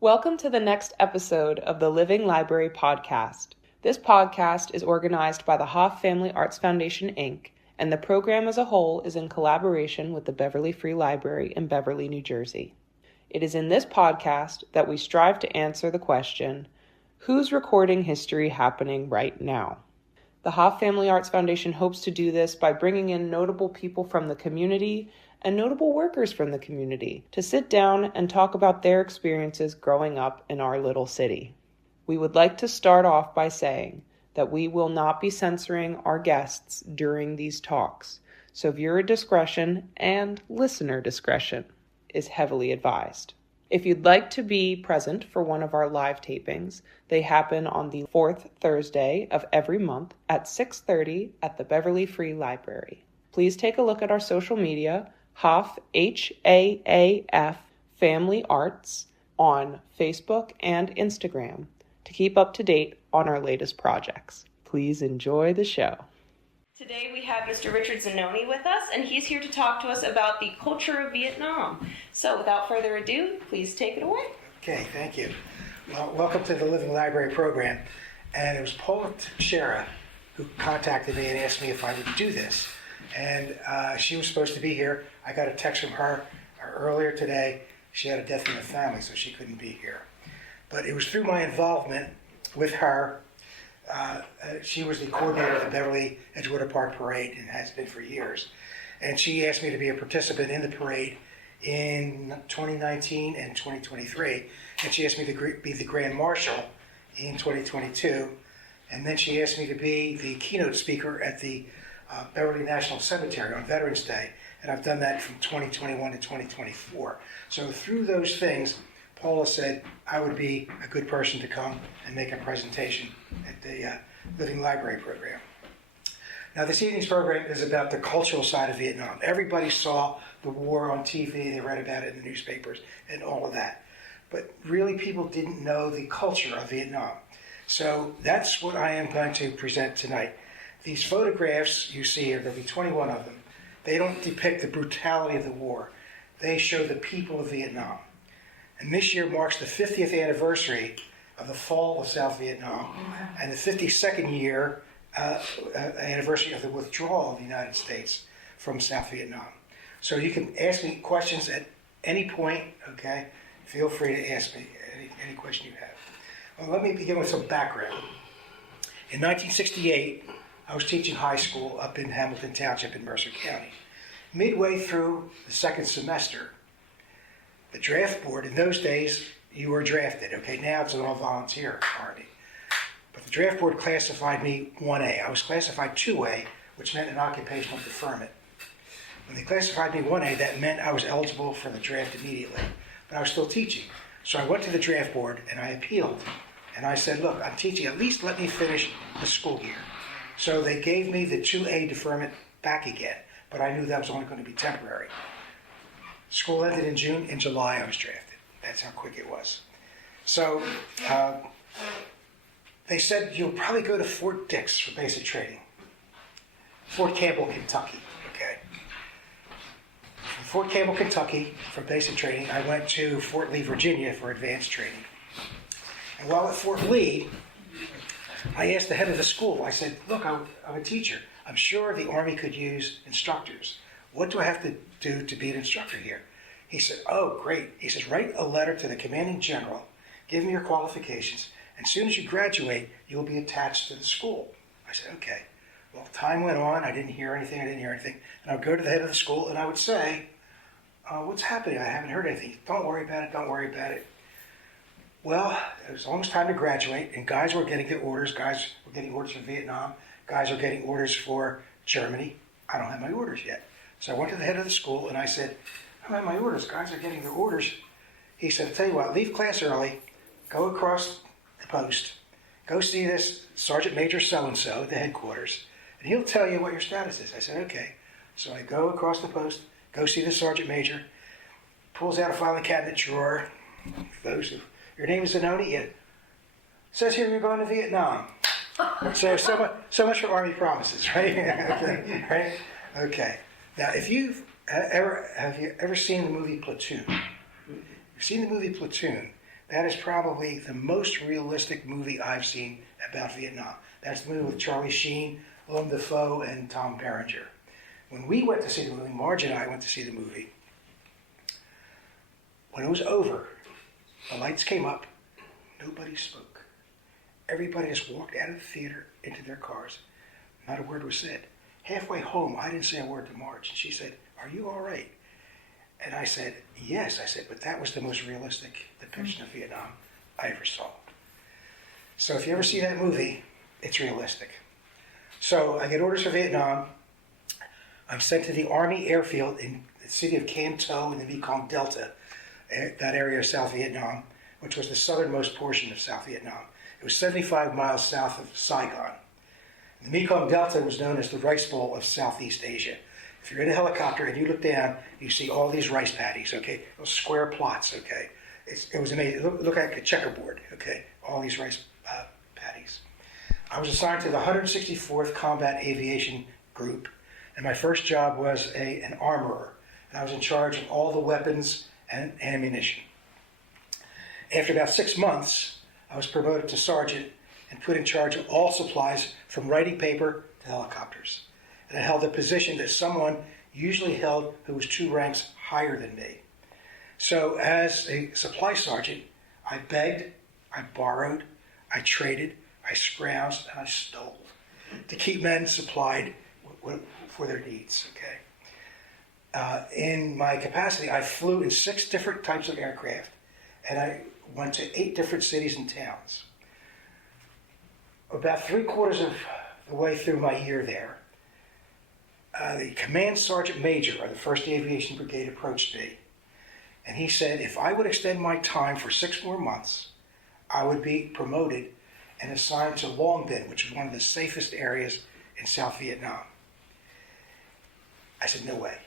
Welcome to the next episode of the Living Library podcast. This podcast is organized by the Hoff Family Arts Foundation, Inc., and the program as a whole is in collaboration with the Beverly Free Library in Beverly, New Jersey. It is in this podcast that we strive to answer the question, who's recording history happening right now? The Hoff Family Arts Foundation hopes to do this by bringing in notable people from the community and notable workers from the community to sit down and talk about their experiences growing up in our little city. We would like to start off by saying that we will not be censoring our guests during these talks, so viewer discretion and listener discretion is heavily advised. If you'd like to be present for one of our live tapings, they happen on the fourth Thursday of every month at 6:30 at the Beverly Free Library. Please take a look at our social media, Hoff, H-A-A-F, Family Arts, on Facebook and Instagram to keep up to date on our latest projects. Please enjoy the show. Today we have Mr. Richard Zanoni with us, and he's here to talk to us about the culture of Vietnam. So without further ado, please take it away. Okay, thank you. Well, welcome to the Living Library program. And it was Paula Teixeira who contacted me and asked me if I would do this. And she was supposed to be here. I got a text from her earlier today. She had a death in the family, so she couldn't be here. But it was through my involvement with her. She was the coordinator of the Beverly Edgewater Park Parade and has been for years. And she asked me to be a participant in the parade in 2019 and 2023. And she asked me to be the Grand Marshal in 2022. And then she asked me to be the keynote speaker at the Beverly National Cemetery on Veterans Day. And I've done that from 2021 to 2024. So through those things, Paula said I would be a good person to come and make a presentation at the Living Library program. Now, this evening's program is about the cultural side of Vietnam. Everybody saw the war on TV, they read about it in the newspapers and all of that. But really, people didn't know the culture of Vietnam. So that's what I am going to present tonight. These photographs you see here, there'll be 21 of them. They don't depict the brutality of the war. They show the people of Vietnam. And this year marks the 50th anniversary of the fall of South Vietnam and the 52nd year anniversary of the withdrawal of the United States from South Vietnam. So you can ask me questions at any point, okay? Feel free to ask me any question you have. Well, let me begin with some background. In 1968, I was teaching high school up in Hamilton Township in Mercer County. Midway through the second semester, the draft board, in those days, you were drafted, okay? Now it's an all-volunteer army. But the draft board classified me 1A. I was classified 2A, which meant an occupational deferment. When they classified me 1A, that meant I was eligible for the draft immediately. But I was still teaching. So I went to the draft board and I appealed. And I said, look, I'm teaching, at least let me finish the school year. So they gave me the 2A deferment back again. But I knew that was only going to be temporary. School ended in June. In July, I was drafted. That's how quick it was. So they said, you'll probably go to Fort Dix for basic training. Fort Campbell, Kentucky. Okay. From Fort Campbell, Kentucky, for basic training, I went to Fort Lee, Virginia for advanced training. And while at Fort Lee, I asked the head of the school, I said, look, I'm a teacher. I'm sure the Army could use instructors. What do I have to do to be an instructor here? He said, oh, great. He says, write a letter to the commanding general, give him your qualifications, and as soon as you graduate, you'll be attached to the school. I said, okay. Well, time went on. I didn't hear anything. And I would go to the head of the school, and I would say, what's happening? I haven't heard anything. Don't worry about it. Well, it was almost time to graduate, and guys were getting their orders. Guys were getting orders for Vietnam. Guys were getting orders for Germany. I don't have my orders yet. So I went to the head of the school and I said, I don't have my orders. Guys are getting their orders. He said, I'll tell you what, leave class early, go across the post, go see this Sergeant Major so-and-so at the headquarters, and he'll tell you what your status is. I said, okay. So I go across the post, go see the Sergeant Major, pulls out a filing cabinet drawer. Your name is Zanoni? Yeah. Says here you're going to Vietnam. So much for Army promises, right? Okay. Right? Okay. Now, have you ever seen the movie Platoon? You've seen the movie Platoon. That is probably the most realistic movie I've seen about Vietnam. That's the movie with Charlie Sheen, Willem Dafoe, and Tom Berenger. When we went to see the movie, Marge and I went to see the movie, when it was over, the lights came up, nobody spoke. Everybody just walked out of the theater into their cars. Not a word was said. Halfway home, I didn't say a word to Marge. And she said, "Are you all right?" And I said, "Yes." I said, "But that was the most realistic depiction of Vietnam I ever saw." So if you ever see that movie, it's realistic. So I get orders for Vietnam. I'm sent to the Army airfield in the city of Can Tho in the Mekong Delta, that area of South Vietnam, which was the southernmost portion of South Vietnam. It was 75 miles south of Saigon. The Mekong Delta was known as the Rice Bowl of Southeast Asia. If you're in a helicopter and you look down, you see all these rice paddies, okay? Those square plots, okay? It was amazing. It looked like a checkerboard, okay? All these rice paddies. I was assigned to the 164th Combat Aviation Group, and my first job was an armorer. And I was in charge of all the weapons and ammunition. After about 6 months, I was promoted to sergeant and put in charge of all supplies from writing paper to helicopters. And I held a position that someone usually held who was 2 ranks higher than me. So as a supply sergeant, I begged, I borrowed, I traded, I scrounged, and I stole to keep men supplied for their needs, okay? In my capacity, I flew in 6 different types of aircraft, and I went to 8 different cities and towns. About 3/4 of the way through my year there, the command sergeant major of the 1st Aviation Brigade approached me, and he said if I would extend my time for 6 more months, I would be promoted and assigned to Long Binh, which is one of the safest areas in South Vietnam. I said, no way.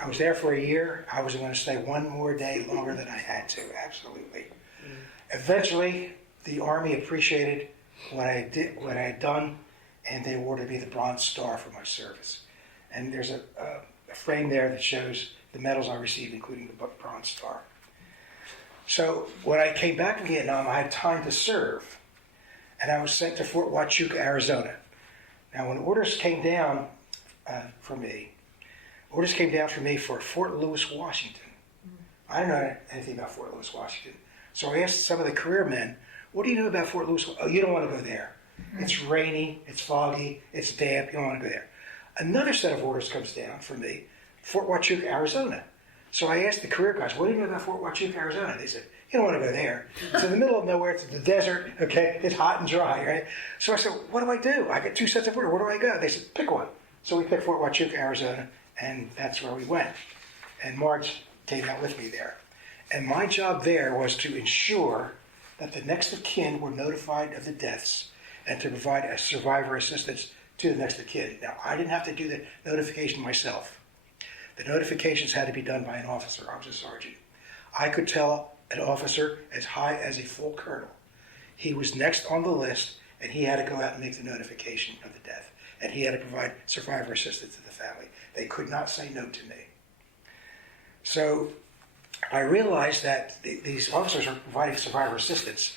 I was there for a year. I was going to stay 1 more day longer than I had to, absolutely. Eventually, the Army appreciated what I had done, and they awarded me the Bronze Star for my service. And there's a frame there that shows the medals I received, including the Bronze Star. So when I came back from Vietnam, I had time to serve, and I was sent to Fort Huachuca, Arizona. Now, when orders came down for me for Fort Lewis, Washington. I don't know anything about Fort Lewis, Washington. So I asked some of the career men, what do you know about Fort Lewis? Oh, you don't want to go there. It's rainy, it's foggy, it's damp, you don't want to go there. Another set of orders comes down for me, Fort Huachuca, Arizona. So I asked the career guys, what do you know about Fort Huachuca, Arizona? They said, you don't want to go there. It's in the middle of nowhere, it's the desert, okay? It's hot and dry, right? So I said, what do I do? I got 2 sets of orders, where do I go? They said, pick one. So we picked Fort Huachuca, Arizona, and that's where we went. And Marge came out with me there. And my job there was to ensure that the next of kin were notified of the deaths and to provide a survivor assistance to the next of kin. Now, I didn't have to do the notification myself. The notifications had to be done by an officer. I was a sergeant. I could tell an officer as high as a full colonel. He was next on the list, and he had to go out and make the notification of the death. And he had to provide survivor assistance to the family. They could not say no to me. So I realized that these officers were providing survivor assistance.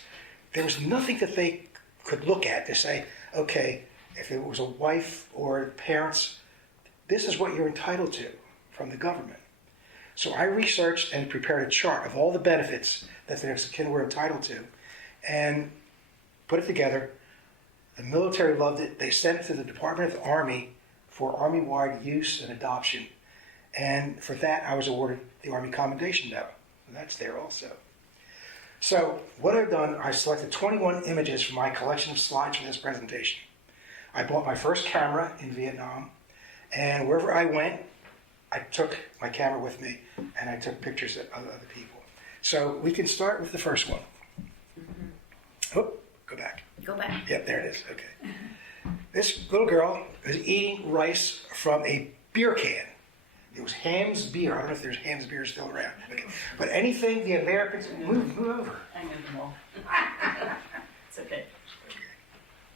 There was nothing that they could look at to say, okay, if it was a wife or parents, this is what you're entitled to from the government. So I researched and prepared a chart of all the benefits that the next of kin were entitled to and put it together. The military loved it. They sent it to the Department of the Army for Army-wide use and adoption. And for that, I was awarded the Army Commendation Medal. And that's there also. So what I've done, I selected 21 images from my collection of slides for this presentation. I bought my first camera in Vietnam, and wherever I went, I took my camera with me, and I took pictures of other people. So we can start with the first one. Oh, go back. Go back. Yep, there it is. Okay. This little girl is eating rice from a beer can. It was Ham's Beer. I don't know if there's Ham's Beer still around. Okay. But anything the Americans... Move over. I moved them all. It's okay.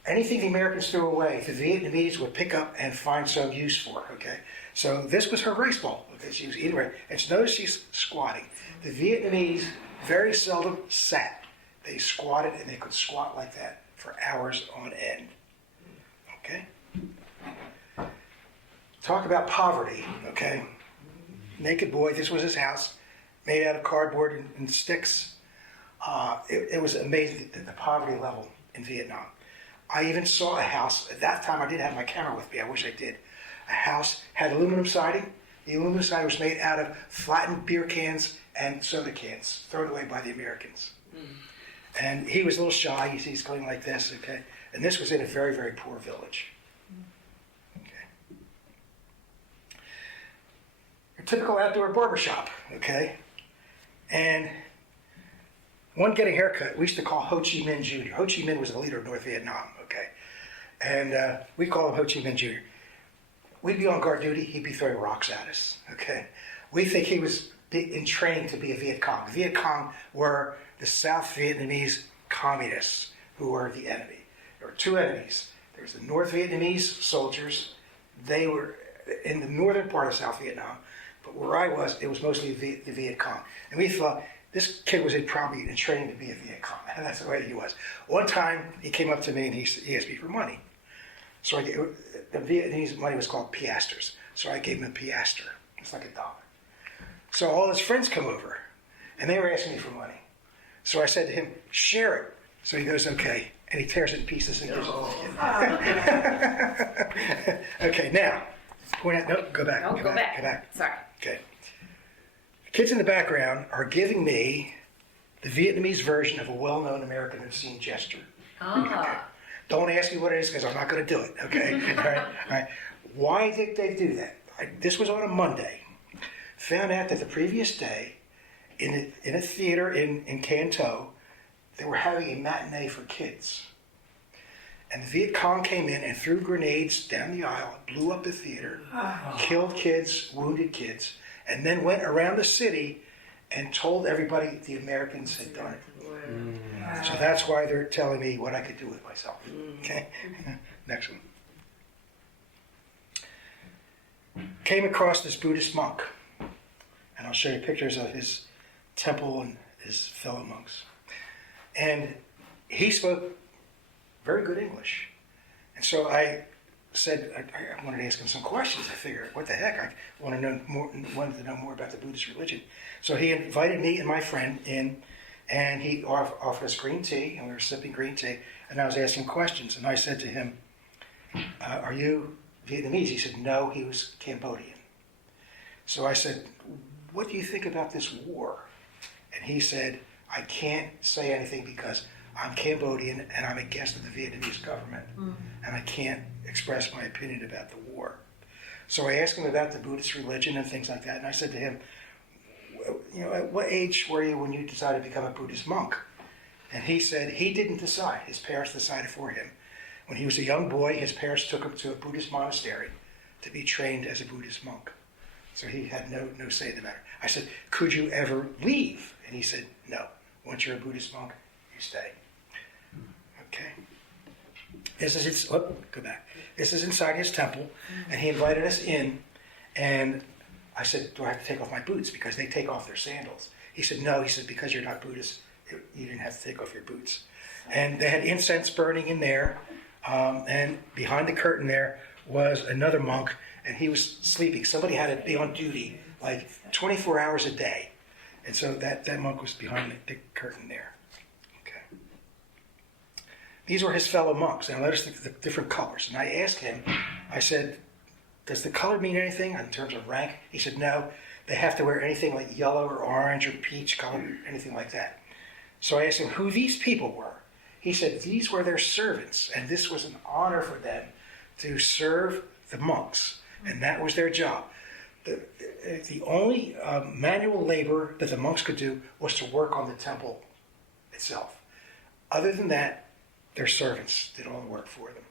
Anything the Americans threw away, the Vietnamese would pick up and find some use for, okay? So this was her rice bowl, okay? She was eating rice. And notice she's squatting. The Vietnamese very seldom sat. They squatted, and they could squat like that for hours on end. Okay? Talk about poverty, okay? Naked boy, this was his house, made out of cardboard and sticks. It was amazing, the poverty level in Vietnam. I even saw a house, at that time I didn't have my camera with me, I wish I did. A house had aluminum siding. The aluminum siding was made out of flattened beer cans and soda cans, thrown away by the Americans. And he was a little shy, he's going like this, okay? And this was in a very, very poor village. Okay. A typical outdoor barbershop, okay? And one getting a haircut, we used to call Ho Chi Minh Jr. Ho Chi Minh was the leader of North Vietnam, okay? And we call him Ho Chi Minh Jr. We'd be on guard duty, he'd be throwing rocks at us, okay? We think he was in training to be a Viet Cong. The Viet Cong were the South Vietnamese communists who were the enemy. There were two enemies. There was the North Vietnamese soldiers. They were in the northern part of South Vietnam, but where I was, it was mostly the Viet Cong. And we thought, this kid was probably in training to be a Viet Cong, and that's the way he was. One time, he came up to me and he asked me for money. So the Vietnamese money was called piastres. So I gave him a piastre. It's like $1. So all his friends come over, and they were asking me for money. So I said to him, share it. So he goes, okay. And he tears it in pieces and gives it all to you. Okay, now, point out, no, go back. No, go back. Go back. Sorry. Okay. Kids in the background are giving me the Vietnamese version of a well-known American obscene gesture. Okay. Don't ask me what it is because I'm not going to do it, okay? All right? All right. Why did they do that? This was on a Monday. Found out that the previous day, in a theater in Can Tho, they were having a matinee for kids. And the Viet Cong came in and threw grenades down the aisle, blew up the theater, killed kids, wounded kids, and then went around the city and told everybody the Americans had done it. So that's why they're telling me what I could do with myself. Okay? Next one. Came across this Buddhist monk. And I'll show you pictures of his temple and his fellow monks. And he spoke very good English. And so I said, I wanted to ask him some questions. I figured, what the heck? I wanted to know more about the Buddhist religion. So he invited me and my friend in, and he offered us green tea, and we were sipping green tea, and I was asking questions. And I said to him, are you Vietnamese? He said, no, he was Cambodian. So I said, what do you think about this war? And he said, I can't say anything because I'm Cambodian and I'm a guest of the Vietnamese government, and I can't express my opinion about the war. So I asked him about the Buddhist religion and things like that, and I said to him, at what age were you when you decided to become a Buddhist monk? And he said he didn't decide. His parents decided for him. When he was a young boy, his parents took him to a Buddhist monastery to be trained as a Buddhist monk. So he had no say in the matter. I said, could you ever leave? And he said, no. Once you're a Buddhist monk, you stay. Okay. Go back. This is inside his temple, and he invited us in, and I said, do I have to take off my boots? Because they take off their sandals. He said, no. He said, because you're not Buddhist, you didn't have to take off your boots. And they had incense burning in there, and behind the curtain there was another monk, and he was sleeping. Somebody had to be on duty like 24 hours a day. And so that monk was behind the curtain there. Okay. These were his fellow monks. Now notice the different colors. And I asked him, I said, does the color mean anything in terms of rank? He said, no. They have to wear anything like yellow or orange or peach color, anything like that. So I asked him who these people were. He said these were their servants, and this was an honor for them to serve the monks, and that was their job. The only manual labor that the monks could do was to work on the temple itself. Other than that, their servants did all the work for them.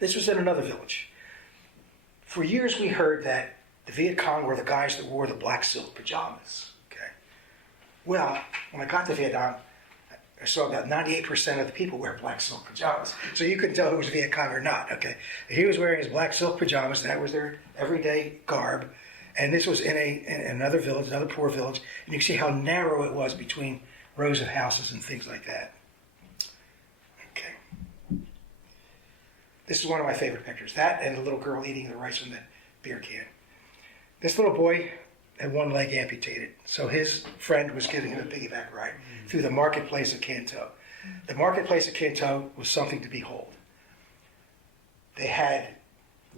This was in another village. For years we heard that the Viet Cong were the guys that wore the black silk pajamas. Okay. Well, when I got to Vietnam, I saw about 98% of the people wear black silk pajamas. So you couldn't tell who was Viet Cong or not. Okay. He was wearing his black silk pajamas. That was their everyday garb. And this was in another village, another poor village, and you can see how narrow it was between rows of houses and things like that. Okay. This is one of my favorite pictures. That and the little girl eating the rice from the beer can. This little boy had one leg amputated, so his friend was giving him a piggyback ride through the marketplace of Canto. The marketplace of Canto was something to behold. They had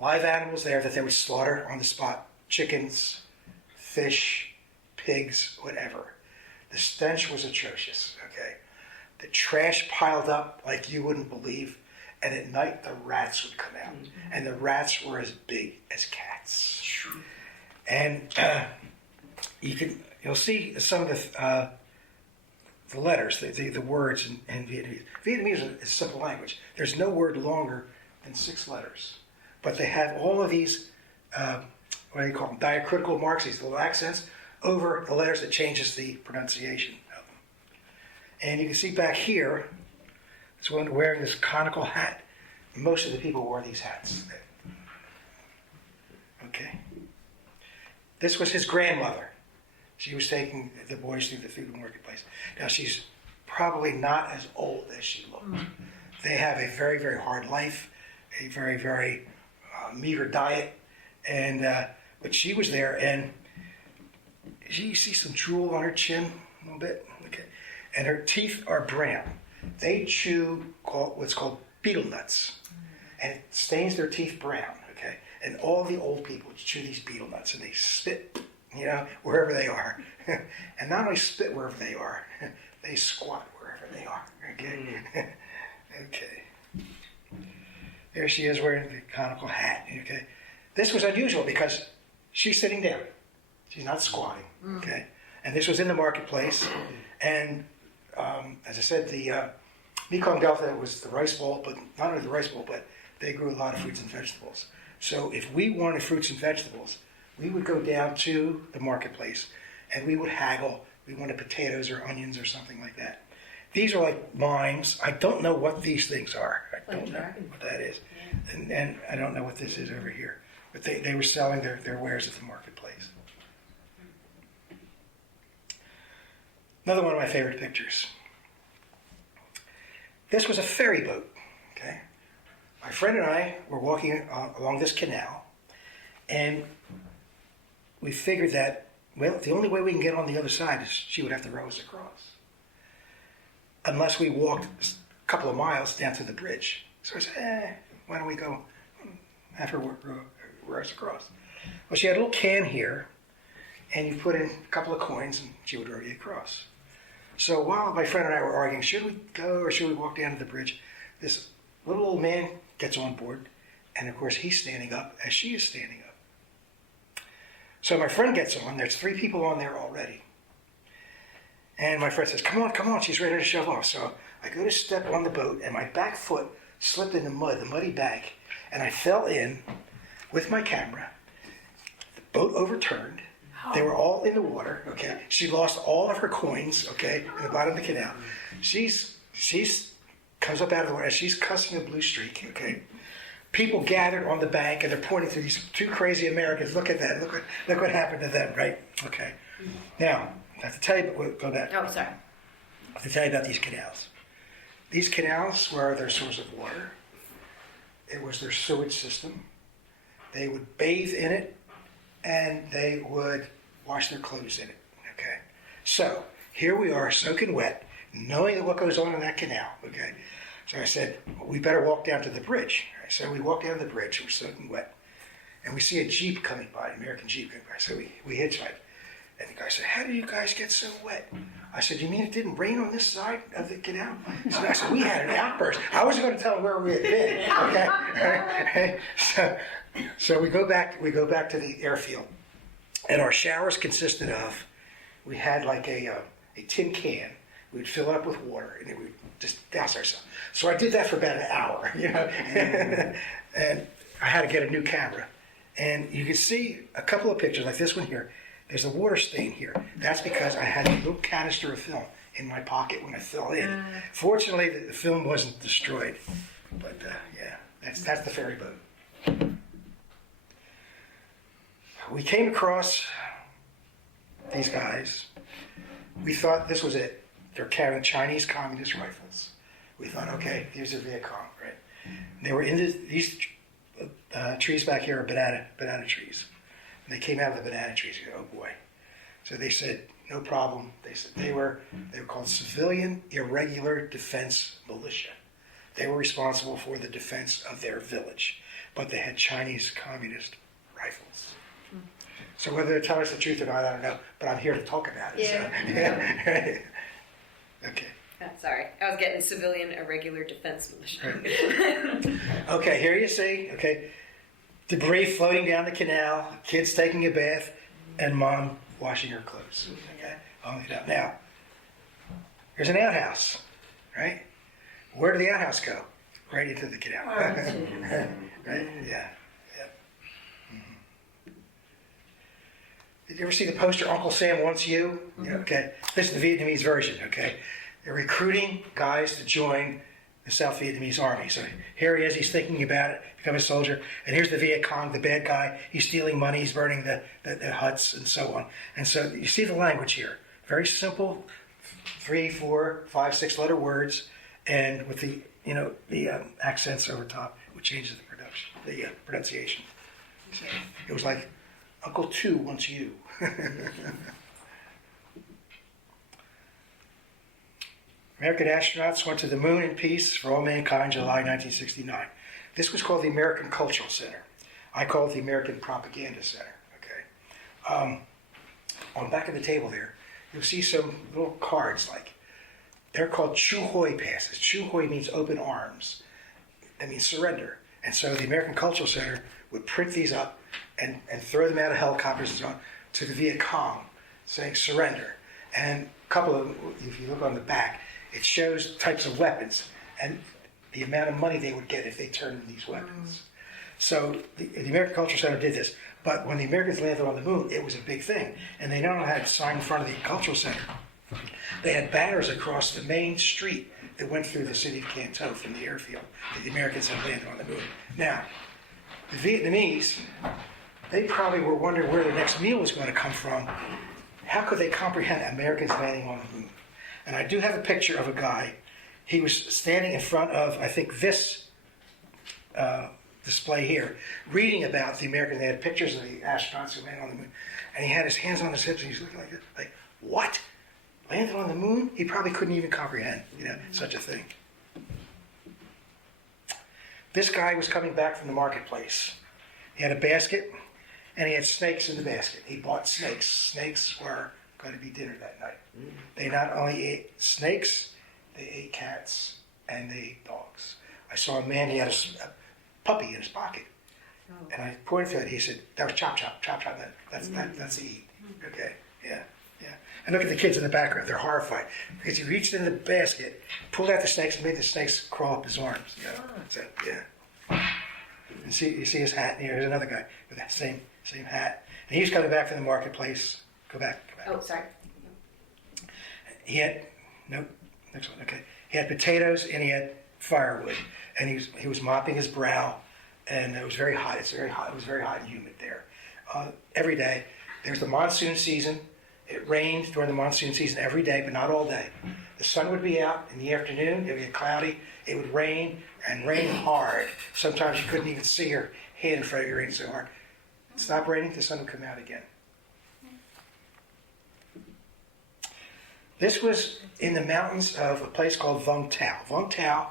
live animals there that they would slaughter on the spot. Chickens, fish, pigs, whatever. The stench was atrocious, okay? The trash piled up like you wouldn't believe, and at night the rats would come out, and the rats were as big as cats. And you'll see some of the letters, the words in Vietnamese. Vietnamese is a simple language. There's no word longer than 6 letters, but they have all of these what do you call them, diacritical marks, these little accents, over the letters that changes the pronunciation of them. And you can see back here, this one wearing this conical hat. Most of the people wore these hats. Okay. This was his grandmother. She was taking the boys through the marketplace. Now she's probably not as old as she looked. They have a very, very hard life, a very, very meager diet, and but she was there, and you see some drool on her chin a little bit, okay, and her teeth are brown. They chew what's called betel nuts, and it stains their teeth brown, okay. And all the old people chew these betel nuts, and they spit, wherever they are, and not only spit wherever they are, they squat wherever they are, okay. Okay. There she is wearing the conical hat, okay. This was unusual because she's sitting down. She's not squatting, okay? And this was in the marketplace. And as I said, the Mekong Delta was the rice bowl, but not only the rice bowl, but they grew a lot of fruits and vegetables. So if we wanted fruits and vegetables, we would go down to the marketplace and we would haggle. We wanted potatoes or onions or something like that. These are like limes. I don't know what these things are. I don't know what that is. And I don't know what this is over here. But they were selling their wares at the marketplace. Another one of my favorite pictures. This was a ferry boat, okay? My friend and I were walking along this canal, and we figured that, well, the only way we can get on the other side is she would have to row us across. Unless we walked a couple of miles down to the bridge. So I said, why don't we go have her row us across? Well, she had a little can here, and you put in a couple of coins, and she would row you across. So while my friend and I were arguing, should we go or should we walk down to the bridge, this little old man gets on board, and of course he's standing up as she is standing up. So my friend gets on, there's 3 people on there already. And my friend says, come on, she's ready to shove off. So I go to step on the boat, and my back foot slipped in the mud, the muddy bank, and I fell in with my camera. The boat overturned. They were all in the water, okay? She lost all of her coins, okay, in the bottom of the canal. She's comes up out of the water, she's cussing a blue streak, okay? People gathered on the bank, and they're pointing to these 2 crazy Americans. Look at that, look what happened to them, right? Okay. Now, I have to tell you, go back. Oh, sorry. I have to tell you about these canals. These canals were their source of water. It was their sewage system. They would bathe in it, and they would wash their clothes in it, okay? So, here we are, soaking wet, knowing what goes on in that canal, okay? So I said, well, we better walk down to the bridge. So we walk down to the bridge, we're soaking wet, and we see a Jeep coming by, an American Jeep coming by. So we hitchhike. And the guy said, how did you guys get so wet? I said, you mean it didn't rain on this side of the canal? So I said, we had an outburst. I wasn't going to tell him where we had been, okay? So we go back to the airfield. And our showers consisted of, we had like a tin can. We'd fill it up with water, and then we'd just douse ourselves. So I did that for about an hour, and I had to get a new camera. And you can see a couple of pictures, like this one here. There's a water stain here. That's because I had a little canister of film in my pocket when I fell in. Fortunately, the film wasn't destroyed. But yeah, that's the ferry boat. we came across these guys. We thought this was it. They're carrying Chinese communist rifles. We thought, okay, here's a Viet Cong, right? They were in these trees back here are banana trees. And they came out of the banana trees. You go, oh boy. So they said, no problem. They said they were called Civilian Irregular Defense Militia. They were responsible for the defense of their village, but they had Chinese communist rifles. So whether they're telling us the truth or not, I don't know. But I'm here to talk about it. Yeah. So. Okay. Oh, sorry, I was getting Civilian Irregular Defense Militia. Right. Okay, here you see, okay, debris floating down the canal, kids taking a bath, and mom washing her clothes. Okay, I'll leave it out. Now, here's an outhouse, right? Where did the outhouse go? Right into the canal. Right? Yeah. Did you ever see the poster Uncle Sam Wants You? Yeah, okay. This is the Vietnamese version, okay? They're recruiting guys to join the South Vietnamese army. So here he is, he's thinking about it, become a soldier. And here's the Viet Cong, the bad guy. He's stealing money, he's burning the huts and so on. And so you see the language here. Very simple, 3, 4, 5, 6 letter words. And with the, accents over top, which changes the pronunciation. So it was like, Uncle Two wants you. American astronauts went to the moon in peace for all mankind, July 1969. This was called the American Cultural Center. I call it the American Propaganda Center. Okay. On the back of the table there, you'll see some little cards they're called Chu Hoi passes. Chu Hoi means open arms. That means surrender. And so the American Cultural Center would print these up and throw them out of helicopters and so on to the Viet Cong, saying surrender. And a couple of them, if you look on the back, it shows types of weapons and the amount of money they would get if they turned in these weapons. So the American Cultural Center did this. But when the Americans landed on the moon, it was a big thing. And they not only had a sign in front of the Cultural Center, they had banners across the main street that went through the city of Canton from the airfield that the Americans had landed on the moon. Now, the Vietnamese, they probably were wondering where their next meal was going to come from. How could they comprehend Americans landing on the moon? And I do have a picture of a guy. He was standing in front of, I think, this display here, reading about the Americans. They had pictures of the astronauts who landed on the moon. And he had his hands on his hips and he's looking like this, like, what? Landed on the moon? He probably couldn't even comprehend, such a thing. This guy was coming back from the marketplace. He had a basket, and he had snakes in the basket. He bought snakes. Snakes were going to be dinner that night. They not only ate snakes, they ate cats, and they ate dogs. I saw a man, he had a puppy in his pocket. And I pointed to it, he said, that was chop, chop, chop, chop, that's the eat. Okay, yeah. And look at the kids in the background, they're horrified. Because he reached in the basket, pulled out the snakes, and made the snakes crawl up his arms. So, yeah. And you see his hat, and here's another guy with that same hat. And he was coming back from the marketplace. Go back. Oh, sorry. He had, next one, okay. He had potatoes and he had firewood. And he was mopping his brow, and it was very hot. It was very hot and humid there. Every day. There's the monsoon season. It rained during the monsoon season every day, but not all day. The sun would be out in the afternoon. It would get cloudy. It would rain, and rain hard. Sometimes you couldn't even see your hand in front of you. It rained so hard. It stopped raining, the sun would come out again. This was in the mountains of a place called Vung Tau. Vung Tau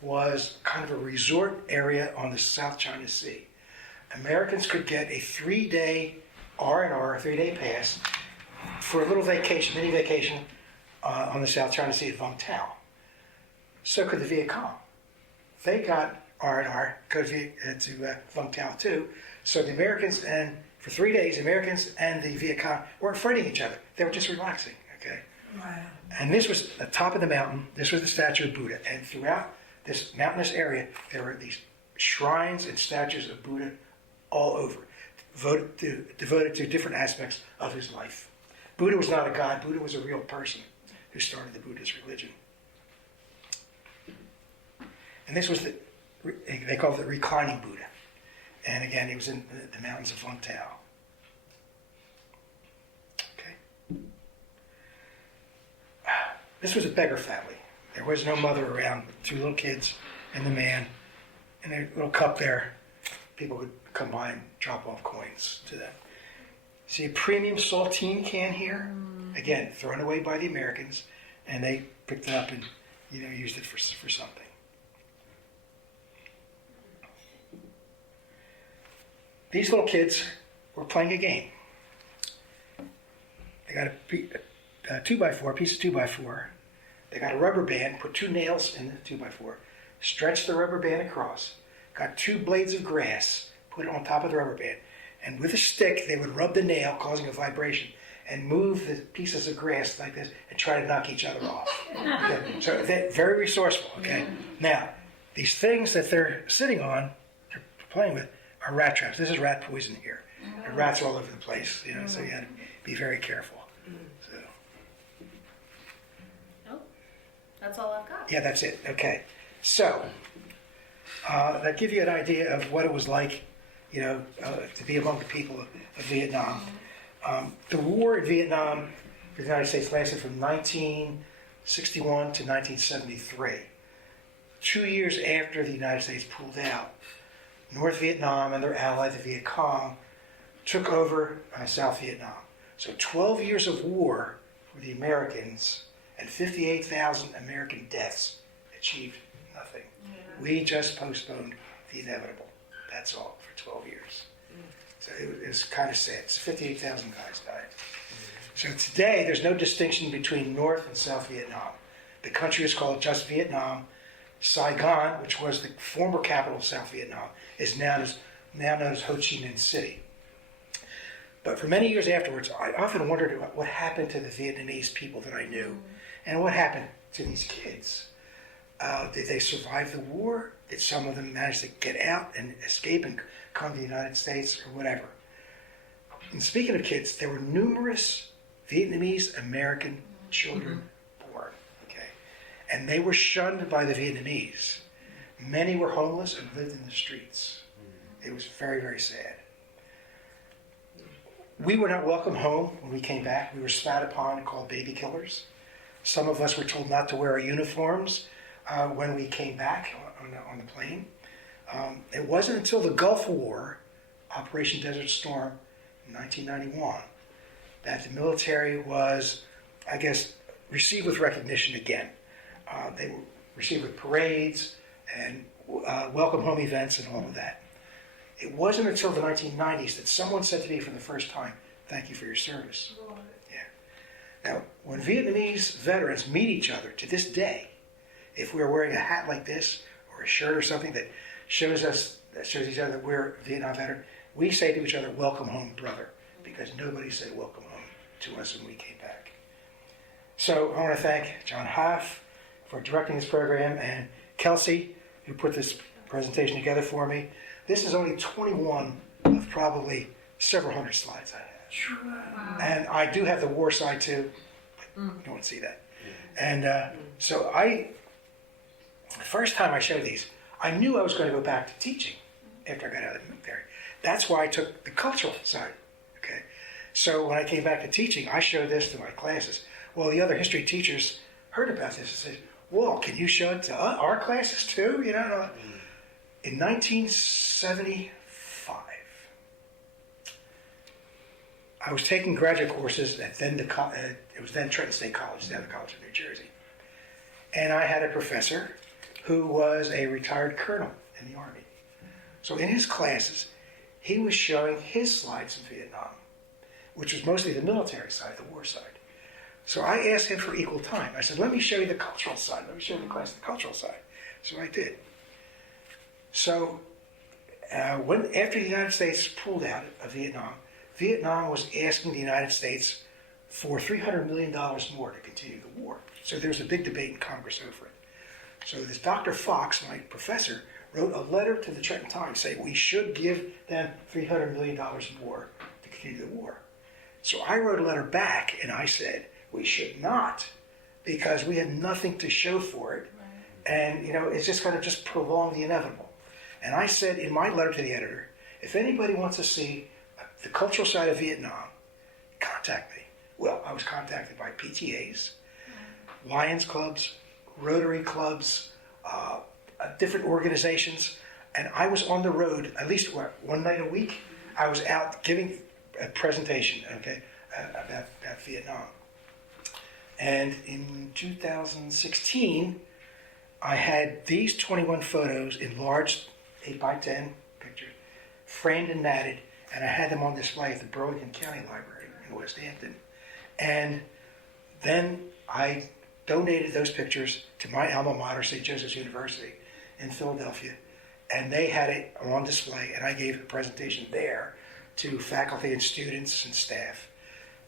was kind of a resort area on the South China Sea. Americans could get a 3-day R&R, a 3-day pass, for a little vacation, mini vacation, on the South China Sea at Vung Tau. So could the Viet Cong. They got R&R, go to Vung Tau too. So the Americans, and for 3 days, Americans and the Viet Cong weren't fighting each other. They were just relaxing, okay? Wow. And this was the top of the mountain. This was the statue of Buddha. And throughout this mountainous area, there were these shrines and statues of Buddha all over, devoted to different aspects of his life. Buddha was not a god. Buddha was a real person who started the Buddhist religion. And this was they called it the reclining Buddha. And again, he was in the mountains of Vung Tau. This was a beggar family. There was no mother around, 2 little kids and the man. In a little cup there, people would come by and drop off coins to them. See a premium saltine can here? Again, thrown away by the Americans, and they picked it up and used it for something. These little kids were playing a game. They got a 2x4, piece of 2x4. They got a rubber band, put 2 nails in the 2x4, stretched the rubber band across, got 2 blades of grass, put it on top of the rubber band, and with a stick they would rub the nail, causing a vibration, and move the pieces of grass like this and try to knock each other off. Okay? So they're very resourceful. Okay. Now, these things that they're sitting on, they're playing with, are rat traps. This is rat poison here. There are rats all over the place. So you got to be very careful. So. Nope. That's all I've got. Yeah, that's it. Okay. So that gives you an idea of what it was like, to be among the people of Vietnam. The war in Vietnam for the United States lasted from 1961 to 1973. 2 years after the United States pulled out, North Vietnam and their ally, the Viet Cong, took over South Vietnam. So 12 years of war for the Americans and 58,000 American deaths achieved nothing. We just postponed the inevitable. That's all for 12 years. So it was kind of sad. 58,000 guys died. So today, there's no distinction between North and South Vietnam. The country is called just Vietnam. Saigon, which was the former capital of South Vietnam, is now known as Ho Chi Minh City. But for many years afterwards, I often wondered about what happened to the Vietnamese people that I knew, and what happened to these kids. Did they survive the war? Did some of them manage to get out and escape and come to the United States or whatever? And speaking of kids, there were numerous Vietnamese American children born, okay? And they were shunned by the Vietnamese. Many were homeless and lived in the streets. It was very, very sad. We were not welcome home when we came back. We were spat upon and called baby killers. Some of us were told not to wear our uniforms when we came back on the plane. It wasn't until the Gulf War, Operation Desert Storm, in 1991, that the military was, I guess, received with recognition again. They were received with parades and welcome home events and all of that. It wasn't until the 1990s that someone said to me for the first time, "Thank you for your service." Yeah. Now, when Vietnamese veterans meet each other to this day, if we're wearing a hat like this or a shirt or something that shows each other that we're a Vietnam veteran, we say to each other, "Welcome home, brother," because nobody said welcome home to us when we came back. So I want to thank John Haff for directing this program, and Kelsey, who put this presentation together for me. This is only 21 of probably several hundred slides I have. Wow. And I do have the war side too, but you don't see that. And so the first time I showed these, I knew I was going to go back to teaching after I got out of the military. That's why I took the cultural side. Okay. So when I came back to teaching, I showed this to my classes. Well, the other history teachers heard about this and said, "Well, can you show it to our classes too?" In 1975, I was taking graduate courses at it was then Trenton State College, down the College of New Jersey. And I had a professor who was a retired colonel in the Army. So in his classes, he was showing his slides in Vietnam, which was mostly the military side, the war side. So I asked him for equal time. I said, "Let me show you the cultural side. Let me show the class the cultural side." So I did. So after the United States pulled out of Vietnam, Vietnam was asking the United States for $300 million more to continue the war. So there was a big debate in Congress over it. So this Dr. Fox, my professor, wrote a letter to the Trenton Times saying we should give them $300 million more to continue the war. So I wrote a letter back and I said, we should not, because we have nothing to show for it. And, it's just going to just prolong the inevitable. And I said in my letter to the editor, if anybody wants to see the cultural side of Vietnam, contact me. Well, I was contacted by PTAs, Lions clubs, Rotary clubs, different organizations. And I was on the road at least one night a week. I was out giving a presentation, about Vietnam. And in 2016, I had these 21 photos in large 8x10 pictures, framed and matted, and I had them on display at the Burlington County Library in West Hampton. And then I donated those pictures to my alma mater, St. Joseph's University in Philadelphia, and they had it on display, and I gave a presentation there to faculty and students and staff.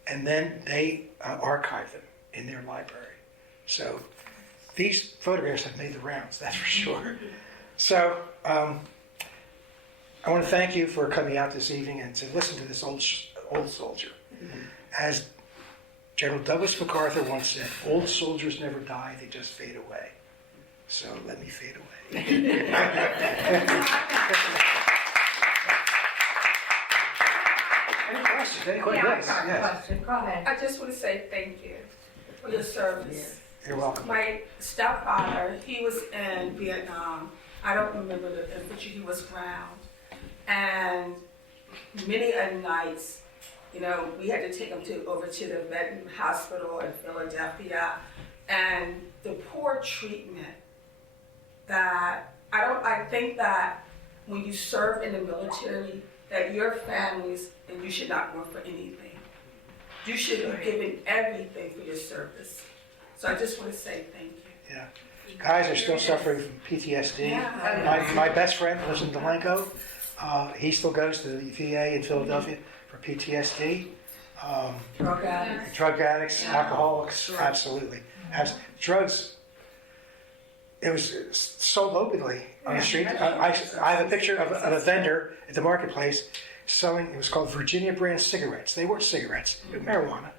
And then they archived them in their library. So these photographs have made the rounds, that's for sure. So I want to thank you for coming out this evening and to listen to this old soldier. As General Douglas MacArthur once said, old soldiers never die, they just fade away. So let me fade away. Any questions? Any questions? Yeah, I got a Yes. question. Go ahead. I just want to say thank you for your service. You're welcome. My stepfather, he was in Vietnam. I don't remember the infantry he was around. And many a nights, we had to take him over to the Vietnam hospital in Philadelphia. And the poor treatment that, I think that when you serve in the military, that your families, and you should not work for anything. You should be given everything for your service. So I just want to say thank you. Yeah. Guys are still suffering from PTSD. Yeah. My best friend lives in Delanco. He still goes to the VA in Philadelphia for PTSD. Drug addicts, alcoholics, absolutely. Drugs, it was sold openly on the street. I have a picture of a vendor at the marketplace selling, it was called Virginia brand cigarettes. They weren't cigarettes, they were marijuana.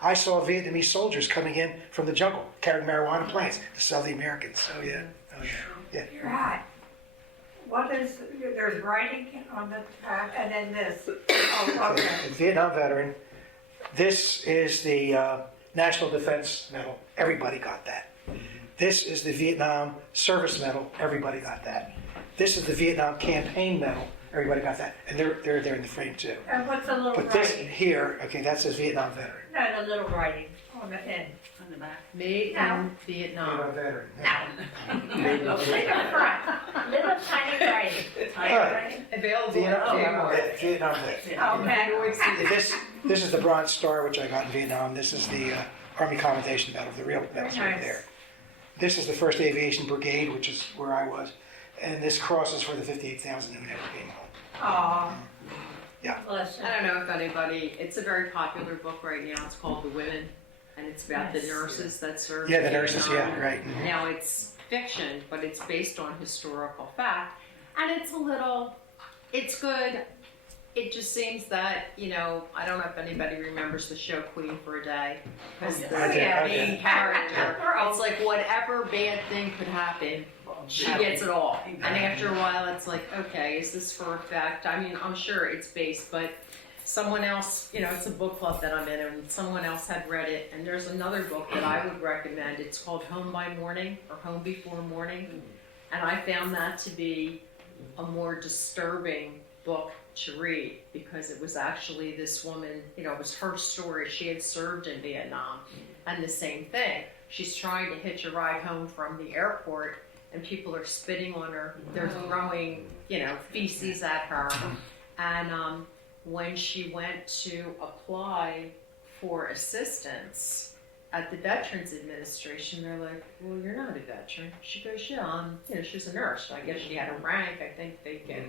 I saw Vietnamese soldiers coming in from the jungle carrying marijuana plants to sell the Americans. So yeah. You're right. What is, there's writing on the back and then this. Oh, okay. A Vietnam veteran. This is the National Defense Medal. Everybody got that. This is the Vietnam Service Medal. Everybody got that. This is the Vietnam Campaign Medal. Everybody got that. And they're there in the frame too. And what's the little But this writing? here, that says Vietnam veteran. No, the little writing on the end. On the back. Made No. in Vietnam. Vietnam veteran. No. See the front. Little tiny writing. Tiny All right. writing. Available Vietnam veteran. Okay. This is the Bronze Star, which I got in Vietnam. This is the Army Commendation Medal, the real medals right Nice. there. This is the 1st Aviation Brigade, which is where I was. And this cross is for the 58,000 who never came home. Aw. Yeah. Bless you. I don't know if anybody, it's a very popular book right now. It's called The Women, and it's about the Yes. nurses that serve. Yeah, the in nurses, Vietnam. yeah, right. Mhm. Now, it's fiction, but it's based on historical fact. And it's good. It just seems that, I don't know if anybody remembers the show Queen for a Day. Because the I did. main character, it's like whatever bad thing could happen, she gets it all. And after a while, it's like, okay, is this for a fact? I mean, I'm sure it's based, but someone else, it's a book club that I'm in, and someone else had read it. And there's another book that I would recommend. It's called Home by Morning or Home Before Morning. And I found that to be a more disturbing book to read because it was actually this woman, it was her story. She had served in Vietnam, and the same thing. She's trying to hitch a ride home from the airport, and people are spitting on her. They're throwing, feces at her. And when she went to apply for assistance at the Veterans Administration, they're like, well, you're not a veteran. She goes, yeah, she's a nurse. I guess she had a rank. I think they can,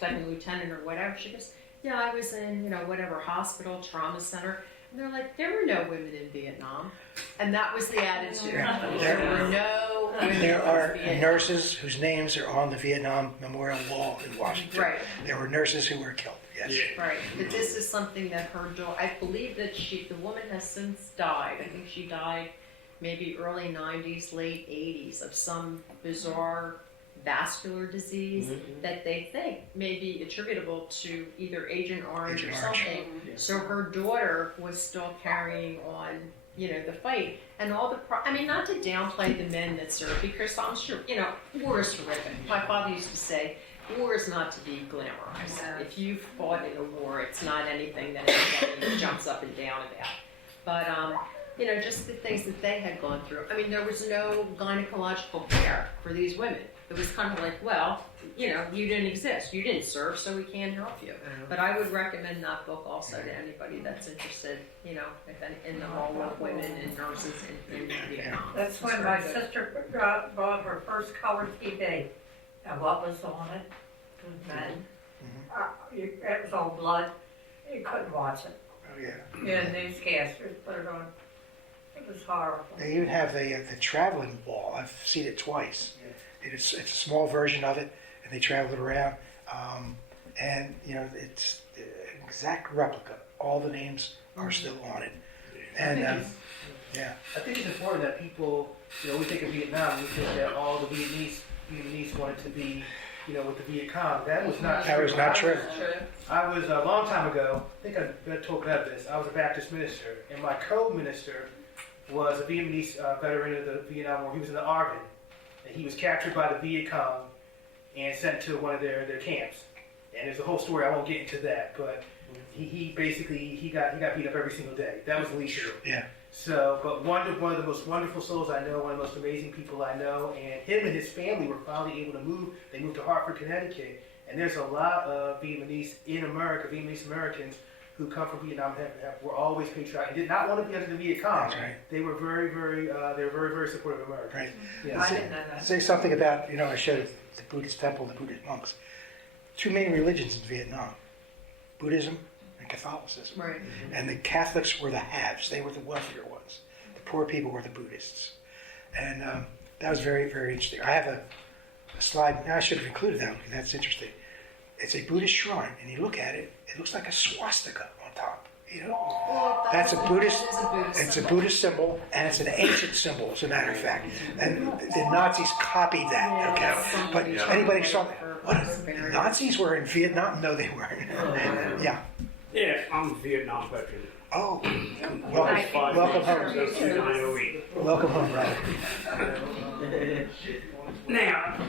second lieutenant or whatever. She goes, yeah, I was in, whatever hospital, trauma center. And they're like, there were no women in Vietnam. And that was the attitude. There were no women There in are Vietnam. nurses whose names are on the Vietnam Memorial Wall in Washington. Right. There were nurses who were killed, yes. Right, but this is something that her daughter, I believe that the woman has since died. I think she died maybe early 90s, late 80s of some bizarre vascular disease that they think may be attributable to either Agent Orange Agent or Orange. something. So her daughter was still carrying on the fight and all the. I mean, not to downplay the men that serve, because I'm sure war is horrific. My father used to say, war is not to be glamorized. If you've fought in a war, it's not anything that anybody jumps up and down about. But just the things that they had gone through. I mean, there was no gynecological care for these women. It was kind of like, well, you didn't exist. You didn't serve, so we can't help you. But I would recommend that book also to anybody that's interested, in the role of women and nurses in Vietnam. That's when my sister bought her first color TV. And what was on it? Men. It was all blood. You couldn't watch it. Oh, yeah. Yeah, newscasters put it on. It was horrible. They even have the traveling wall. I've seen it twice. It's a small version of it, and they travel it around. It's an exact replica. All the names are still on it. And I think it's important that people, we think of Vietnam, we think that all the Vietnamese wanted to be, with the Viet Cong. That was not true. That was not true. I was a long time ago, I think I told Bev this, I was a Baptist minister, and my co-minister was a Vietnamese veteran of the Vietnam War. He was in the Arvin, and he was captured by the Viet Cong and sent to one of their camps. And there's a whole story, I won't get into that, but he basically got beat up every single day. That was Alicia. Yeah. So, but one of the most wonderful souls I know, one of the most amazing people I know, and him and his family were finally able to move. They moved to Hartford, Connecticut, and there's a lot of Vietnamese in America, Vietnamese Americans who come from Vietnam were always patriotic and did not want to be under the Viet Cong. That's right. They were very, very supportive of America. Right. Yeah. I didn't know that. Say something about, I showed the Buddhist temple, the Buddhist monks. Two main religions in Vietnam, Buddhism and Catholicism. Right. And the Catholics were the haves. They were the wealthier ones. The poor people were the Buddhists. And that was very, very interesting. I have a slide. Now I should have included that one because that's interesting. It's a Buddhist shrine, and you look at it, it looks like a swastika on top. Well, That's a Buddhist. That is a Buddhist It's a symbol. Buddhist symbol, and it's an ancient symbol, as a matter of fact. And the Nazis copied that. Okay, but anybody saw that? What? The Nazis were in Vietnam? No, they weren't. Yeah. Yeah, I'm a Vietnam veteran. Oh, welcome home. 908. Welcome home, brother. Now,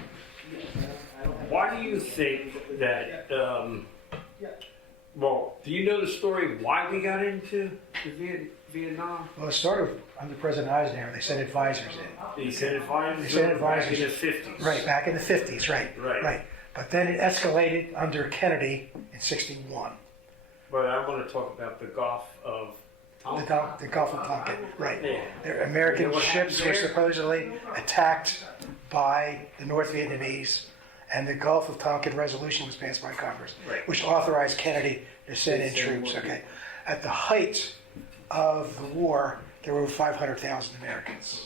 why do you think that, do you know the story why we got into Vietnam? Well, it started under President Eisenhower. They sent advisors in. They sent advisors, They sent advisors back in the 50s. Right, back in the 50s, right. Right. But then it escalated under Kennedy in 61. But I want to talk about the Gulf of The Tonkin. Gulf of Tonkin, right. Yeah. Their American You know what ships were happened there? supposedly attacked by the North Vietnamese, and the Gulf of Tonkin resolution was passed by Congress, Right. which authorized Kennedy to send in troops. Okay. At the height of the war, there were over 500,000 Americans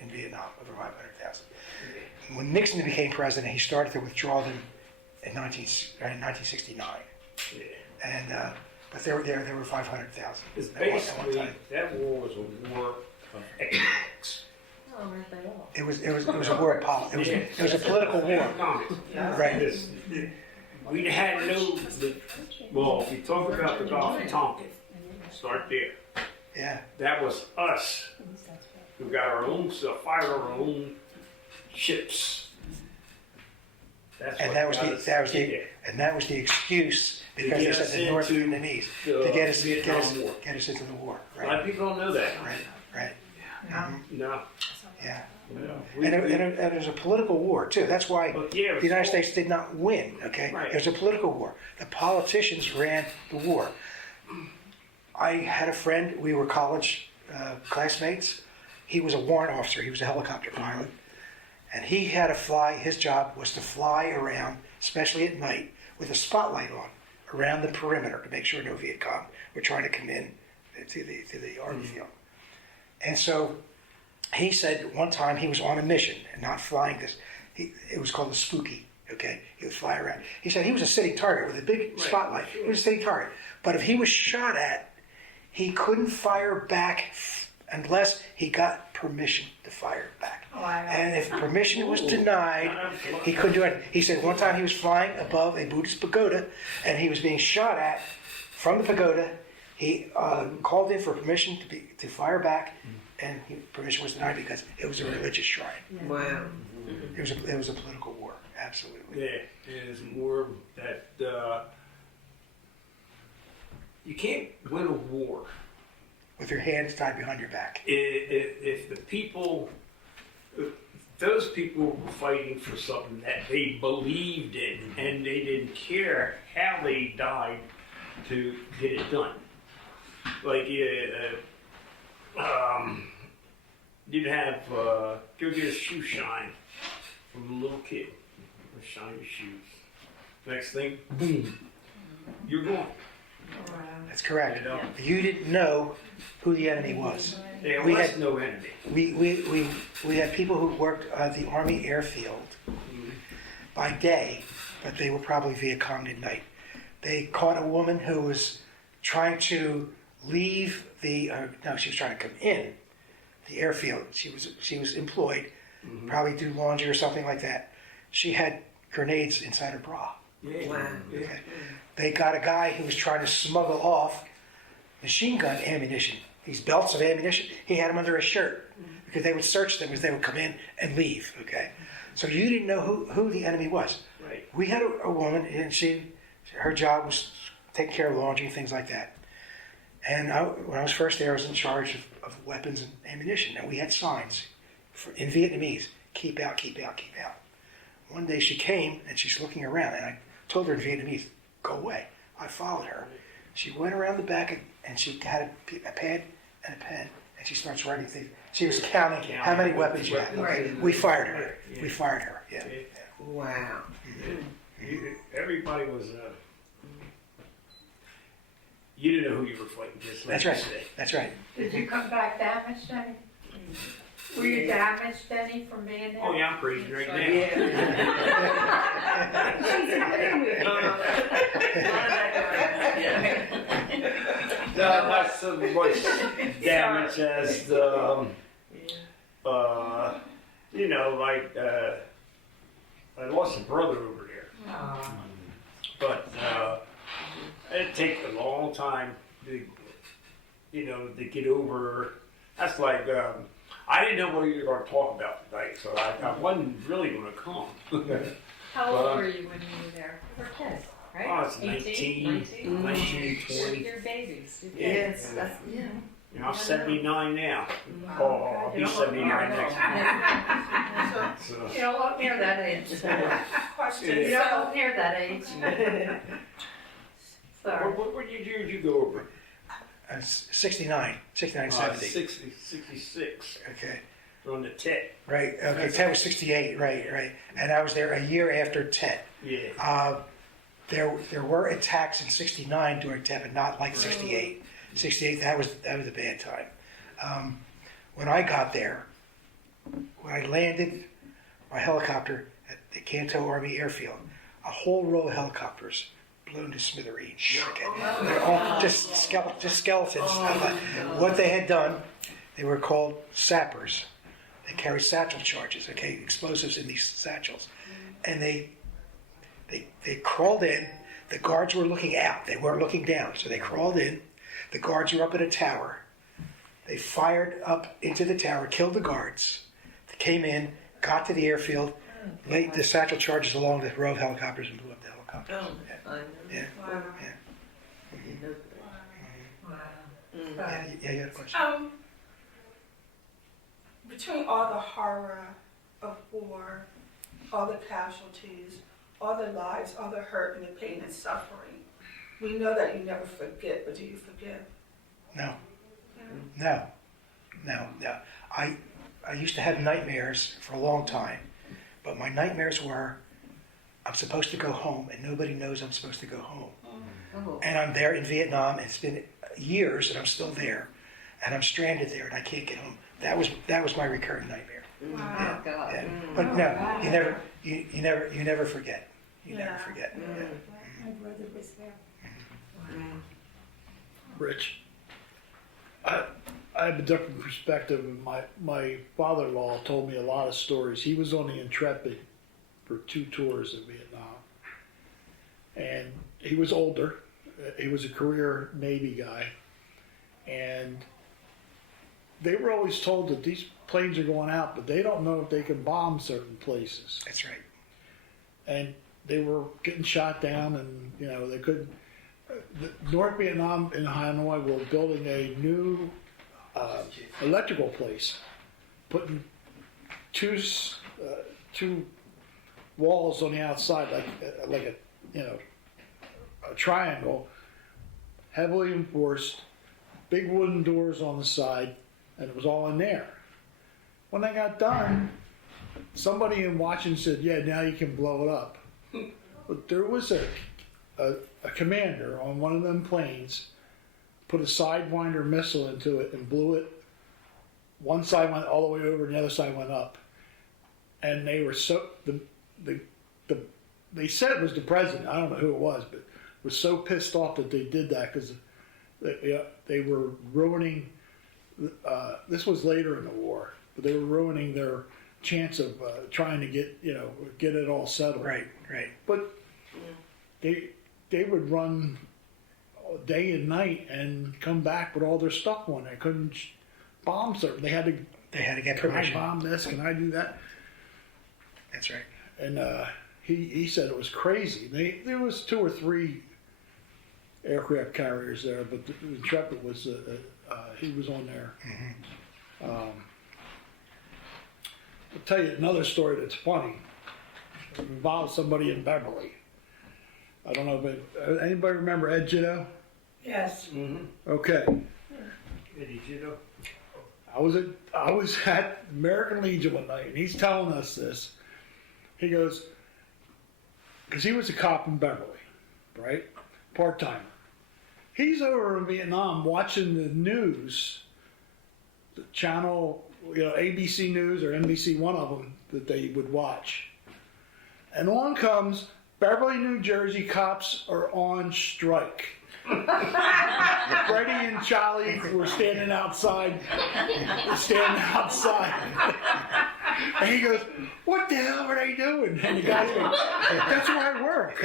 in Vietnam, over 500,000. When Nixon became president, he started to withdraw them in 1969. Yeah. And but there were 500,000. It's at one basically, time. that war was a war of economics. Oh, aren't they all? It was a war of politics. It was a political war. Economics. Right. This- We had no, well, if you talk about the Gulf of Tonkin, start there. Yeah. That was us who got our own stuff, fired our own ships. That's And what that was got the us yeah. And that was the excuse because To they get said us the North into Vietnamese the to get us Vietnam War. into the war. A lot Right. of people don't know that. Right. No. Yeah. No. And it was a political war too. That's why But yeah, the United States did not win. Okay. Right. It was a political war. The politicians ran the war. I had a friend. We were college classmates. He was a warrant officer. He was a helicopter pilot. And he had to fly, his job was to fly around, especially at night, with a spotlight on, around the perimeter to make sure no Viet Cong were trying to come in to the army field. And so he said one time he was on a mission and not flying this. It was called the Spooky, okay? He would fly around. He said he was a sitting target with a big spotlight. He was a sitting target. But if he was shot at, he couldn't fire back unless he got permission to fire back. Wow. And if permission was denied, he couldn't do it. He said one time he was flying above a Buddhist pagoda and he was being shot at from the pagoda. He called in for permission to fire back, and permission was denied because it was a religious shrine. Wow. It was a political war, absolutely. Yeah, it is more that you can't win a war With your hands tied behind your back. if the people, those people were fighting for something that they believed in, and they didn't care how they died to get it done. Like, you'd have go get a shoe shine from a little kid, or shine your shoes. Next thing, boom, you're gone. That's correct. You know? You didn't know who the enemy was. There We was had- no enemy. We had people who worked at the Army airfield by day, but they were probably Viet Cong at night. They caught a woman who was trying to leave she was trying to come in the airfield. She was employed, probably do laundry or something like that. She had grenades inside her bra. Yeah. Wow. Okay. They got a guy who was trying to smuggle off machine gun ammunition. These belts of ammunition, he had them under his shirt because they would search them as they would come in and leave. Okay, so you didn't know who the enemy was. Right. We had a woman, and her job was taking care of laundry and things like that. And when I was first there, I was in charge of weapons and ammunition, and we had signs in Vietnamese: "Keep out, keep out, keep out." One day she came and she's looking around, and I told her in Vietnamese, "Go away." I followed her. She went around the back and she had a pad and a pen, and she starts writing things. She was counting how many weapons you had. Okay. We fired her. Yeah. We fired her. Yeah. Wow. Everybody was. You didn't know who you were fighting. Just like That's you right. say. That's right. Did you come back damaged any? Were you damaged any from being there? Oh yeah, I'm crazy right now. Not so much damage as the, I lost a brother over there, but it'd take a long time to get over. That's like I didn't know what you were going to talk about tonight, so I wasn't really going to come. How old were you when you were there? You were a kid, right? I was 19, 20. You're babies. Yes, that's, yeah. I'm 79 now. Oh, I'll be 79 next month. So, You don't look near that age. Question. You Yeah. don't look near that age. Sorry. what year did you go over? 69, 70. 60, 66. Okay. On the tip. Right. Okay. Ted was 68. Right. And I was there a year after Ted. Yeah. There were attacks in 69 during Ted, but not like 68. 68, that was a bad time. When I got there, when I landed my helicopter at the Canto Army Airfield, a whole row of helicopters blown to smithereens. Okay. They're all just skeletons. What they had done, they were called sappers. They carried satchel charges, okay, explosives in these satchels. And they crawled in. The guards were looking out. They weren't looking down. So they crawled in. The guards were up in a tower. They fired up into the tower, killed the guards. They came in, got to the airfield, laid the satchel charges along the row of helicopters and blew up the helicopters. Oh, I know. Yeah. Wow. I didn't know that. Yeah, you had a question. Between all the horror of war, all the casualties, all the lives, all the hurt and the pain and suffering, we know that you never forget, but do you forgive? No. I used to have nightmares for a long time, but my nightmares were I'm supposed to go home and nobody knows I'm supposed to go home. Oh. And I'm there in Vietnam and it's been years and I'm still there and I'm stranded there and I can't get home. That was my recurring nightmare. Wow. God. Yeah. But no, you never forget. You never Yeah. forget. Yeah. My brother was there. Rich. I have a different perspective. My father-in-law told me a lot of stories. He was on the Intrepid for 2 tours in Vietnam. And he was older. He was a career Navy guy. And they were always told that these planes are going out, but they don't know if they can bomb certain places. That's right. And they were getting shot down, and they couldn't. North Vietnam and Hanoi were building a new electrical place, putting two walls on the outside, like a triangle, heavily enforced, big wooden doors on the side, and it was all in there. When they got done, somebody in Washington said, "Yeah, now you can blow it up." But there was a commander on one of them planes, put a Sidewinder missile into it and blew it. One side went all the way over and the other side went up. And they were they said it was the president, I don't know who it was, but was so pissed off that they did that because they were ruining, this was later in the war, but they were ruining their chance of trying to get it all settled. Right. But they would run day and night and come back with all their stuff on. They couldn't bomb certain. They had to get permission. Can I bomb this? Can I do that? That's right. And he said it was crazy. There was 2 or 3 aircraft carriers there, but the Intrepid was he was on there. Mm-hmm. I'll tell you another story that's funny. It involves somebody in Beverly. I don't know, but anybody remember Ed Gitto? Yes. Mm-hmm. Okay. Eddie Gitto. I was at American Legion one night, and he's telling us this. He goes, because he was a cop in Beverly, right? Part-timer. He's over in Vietnam watching the news, the channel, ABC News or NBC, one of them that they would watch. And on comes Beverly, New Jersey cops are on strike. Freddie and Charlie were standing outside. And he goes, "What the hell are they doing?" And the guy's going, "That's where I work."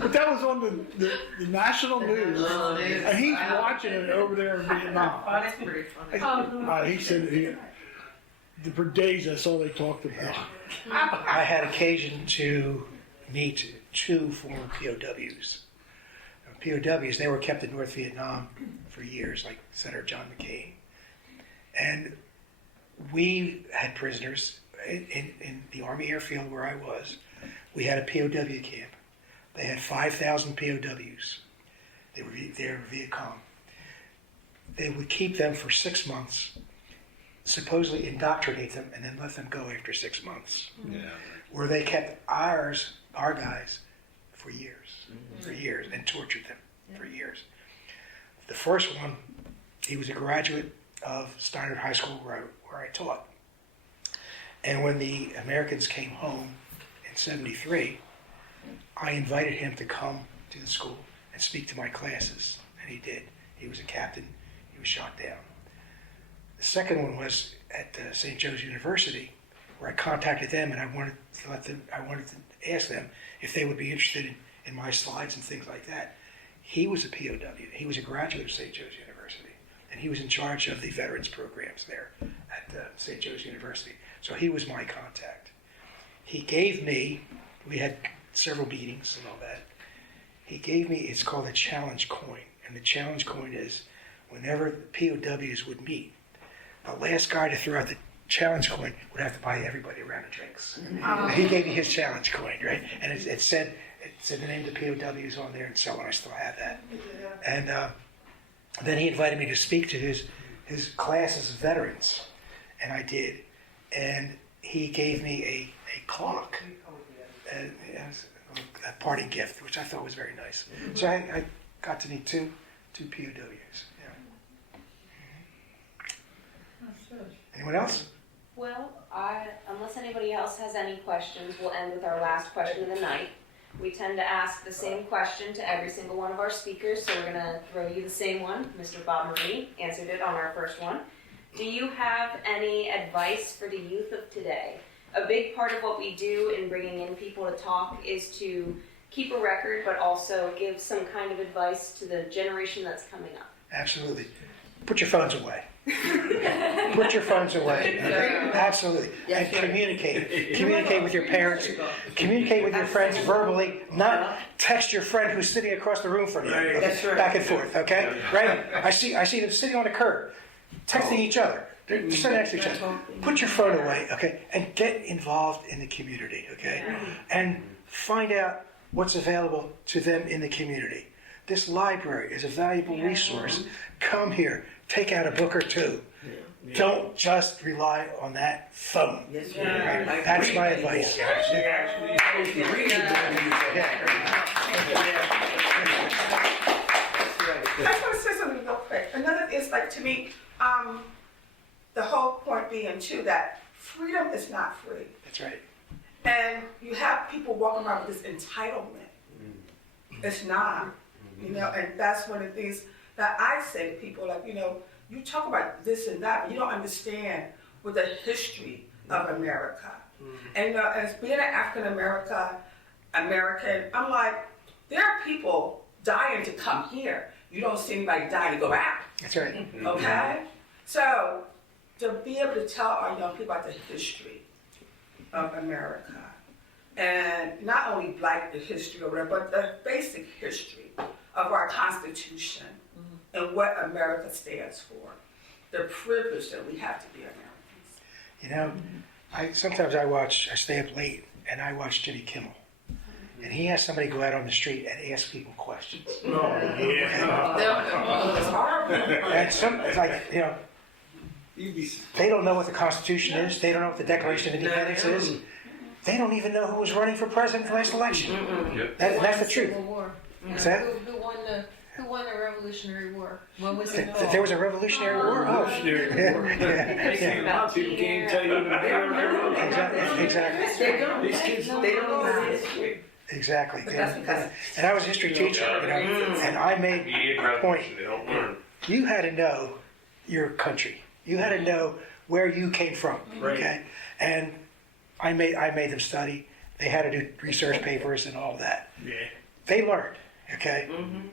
But that was on the national news. And he's watching it over there in Vietnam. That's pretty funny. He said for days that's all they talked about. I had occasion to meet 2 former POWs. POWs, they were kept in North Vietnam for years, like Senator John McCain. And we had prisoners in the Army airfield where I was. We had a POW camp. They had 5,000 POWs. They were Viet Cong. They would keep them for 6 months, supposedly indoctrinate them, and then let them go after 6 months. Yeah. Where they kept our guys for years, and tortured them for years. The first one, he was a graduate of Steinert High School where I taught. And when the Americans came home in '73, I invited him to come to the school and speak to my classes, and he did. He was a captain. He was shot down. The second one was at St. Joe's University, where I contacted them, and I wanted to ask them if they would be interested in my slides and things like that. He was a POW. He was a graduate of St. Joe's University, and he was in charge of the veterans programs there at St. Joe's University. So he was my contact. He gave me, we had several meetings and all that. He gave me, it's called a challenge coin, and the challenge coin is whenever the POWs would meet, the last guy to throw out the challenge coin would have to buy everybody a round of drinks. And he gave me his challenge coin, right? And it said the name of the POWs on there and so on. I still have that. And then he invited me to speak to his classes of veterans, and I did. And he gave me a clock, a parting gift, which I thought was very nice. So I got to meet two POWs. Yeah. Anyone else? Well, unless anybody else has any questions, we'll end with our last question of the night. We tend to ask the same question to every single one of our speakers, so we're going to throw you the same one. Mr. Bob Marie answered it on our first one. Do you have any advice for the youth of today? A big part of what we do in bringing in people to talk is to keep a record, but also give some kind of advice to the generation that's coming up. Absolutely. Put your phones away. Put your phones away. Okay? Absolutely. And communicate. Communicate with your parents. Communicate with your friends verbally, not text your friend who's sitting across the room from you. Okay? Back and forth, okay? Right? I see them sitting on the curb, texting each other. They're sitting next to each other. Put your phone away, okay? And get involved in the community, okay? And find out what's available to them in the community. This library is a valuable resource. Come here. Take out a book or two. Don't just rely on that phone. Right? That's my advice. I just want to say something real quick. Another is like to me, the whole point being too that freedom is not free. That's right. And you have people walking around with this entitlement. It's not, you know, and that's one of the things that I say to people, like, you know, you talk about this and that, but you don't understand with the history of America. And as being an African American, I'm like, there are people dying to come here. You don't see anybody dying to go out. That's right. Okay? So, to be able to tell our young people about the history of America, and not only black history or whatever, but the basic history of our Constitution and what America stands for, the privilege that we have to be Americans. You know, sometimes I stay up late and I watch Jimmy Kimmel. And he has somebody go out on the street and ask people questions. It's horrible. And it's like, you know, they don't know what the Constitution is. They don't know what the Declaration of Independence is. They don't even know who was running for president in the last election. That's the truth. Civil War. What's that? Who won the Revolutionary War? When was it? There was a Revolutionary War? A lot of people can't tell you Exactly. These kids, they don't know the history. Exactly. And I was a history teacher, you know, and I made a point. You had to know your country. You had to know where you came from. Okay? And I made them study. They had to do research papers and all that. Yeah. They learned. Okay?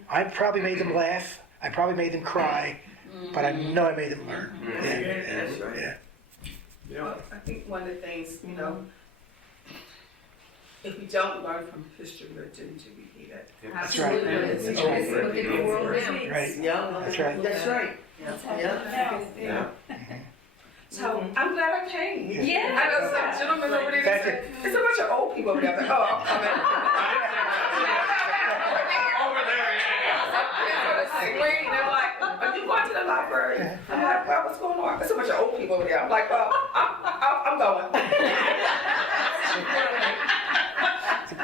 I probably made them laugh. I probably made them cry. But I know I made them learn. Well, I think one of the things, you know, if we don't learn from history, we're doomed to repeat it. That's right. Absolutely. That's right. Look at the world now. Right. Yeah, That's right. That's right. Yeah. So I'm glad I came. Yeah. I know some gentlemen over there that said, there's a bunch of old people over there. I'm like, oh, I'm coming. Over there, Wait, they're like, are you going to the library? I'm like, well, what's going on? There's a bunch of old people over there. I'm like, well, I'm going.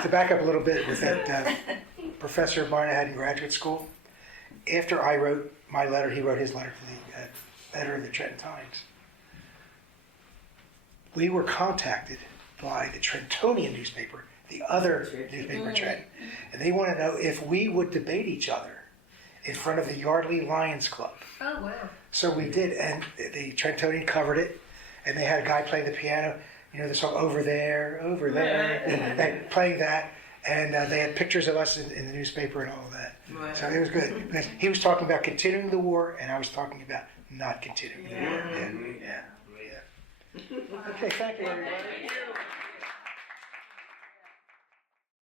To back up a little bit with that professor of mine I had in graduate school, after I wrote my letter, he wrote his letter to the editor of the Trenton Times. We were contacted by the Trentonian newspaper, the other newspaper in Trenton, and they want to know if we would debate each other in front of the Yardley Lions Club. Oh, wow. So we did, and the Trentonian covered it, and they had a guy playing the piano, you know, the song Over There, and playing that, and they had pictures of us in the newspaper and all of that. Right. So it was good. Because he was talking about continuing the war, and I was talking about not continuing the war. Yeah. Okay, thank you, everybody.